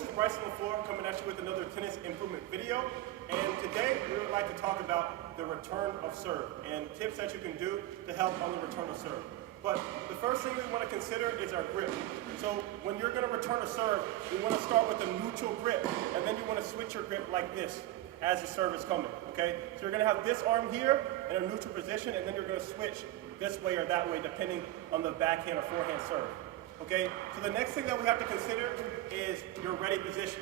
this is Bryce on the floor coming at you with another tennis improvement video. And today we would like to talk about the return of serve and tips that you can do to help on the return of serve. But the first thing we want to consider is our grip. So when you're going to return a serve, you want to start with a neutral grip, and then you want to switch your grip like this as the serve is coming, okay? So you're going to have this arm here in a neutral position, and then you're going to switch this way or that way depending on the backhand or forehand serve. Okay, so the next thing that we have to consider is your ready position.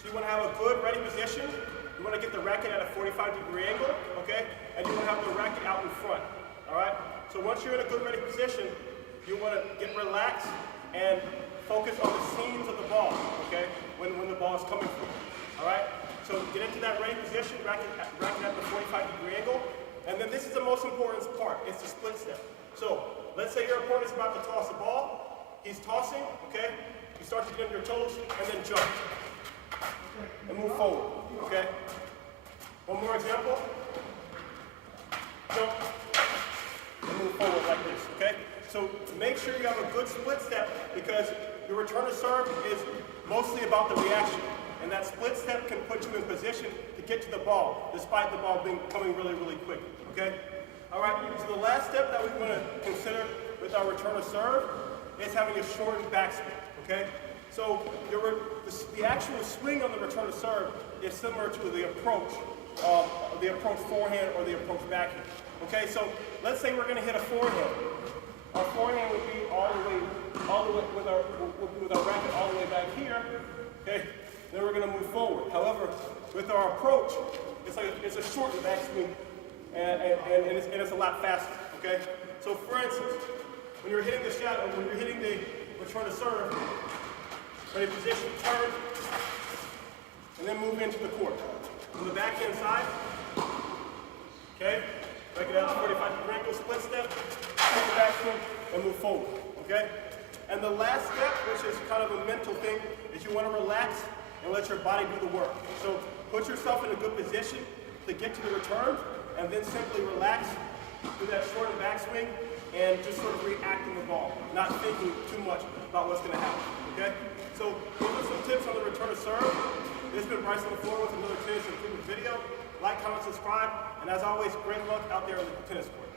So you want to have a good ready position. You want to get the racket at a 45-degree angle, okay? And you want to have the racket out in front, all right? So once you're in a good ready position, you want to get relaxed and focus on the seams of the ball, okay? When the ball is coming through, all right? So get into that ready position, racket at the 45-degree angle. And then this is the most important part, it's the split step. So let's say your opponent's about to toss the ball. He's tossing, okay? You start to get on your toes and then jump. And move forward, okay? One more example. Jump and move forward like this, okay? So make sure you have a good split step because your return to serve is mostly about the reaction. And that split step can put you in position to get to the ball despite the ball coming really, really quick, okay? All right, so the last step that we want to consider with our return to serve is having a shortened backswing, okay? So the actual swing on the return to serve is similar to the approach forehand or the approach backhand, okay? So let's say we're going to hit a forehand. Our forehand would be all the way with our racket all the way back here, okay? Then we're going to move forward. However, with our approach, it's a shortened backswing, and it's a lot faster, okay? So for instance, when you're hitting the shot, or when you're hitting the return to serve, ready position, turn, and then move into the court. On the backhand side, okay, break it out to 45-degree angle, split step, take the backswing, and move forward, okay? And the last step, which is kind of a mental thing, is you want to relax and let your body do the work. So put yourself in a good position to get to the return, and then simply relax, do that shortened backswing, and just sort of reacting the ball, not thinking too much about what's going to happen, okay? So those are some tips on the return of serve. This has been Bryce on the floor with another tennis improvement video. Like, comment, subscribe, and as always, great luck out there on the tennis court.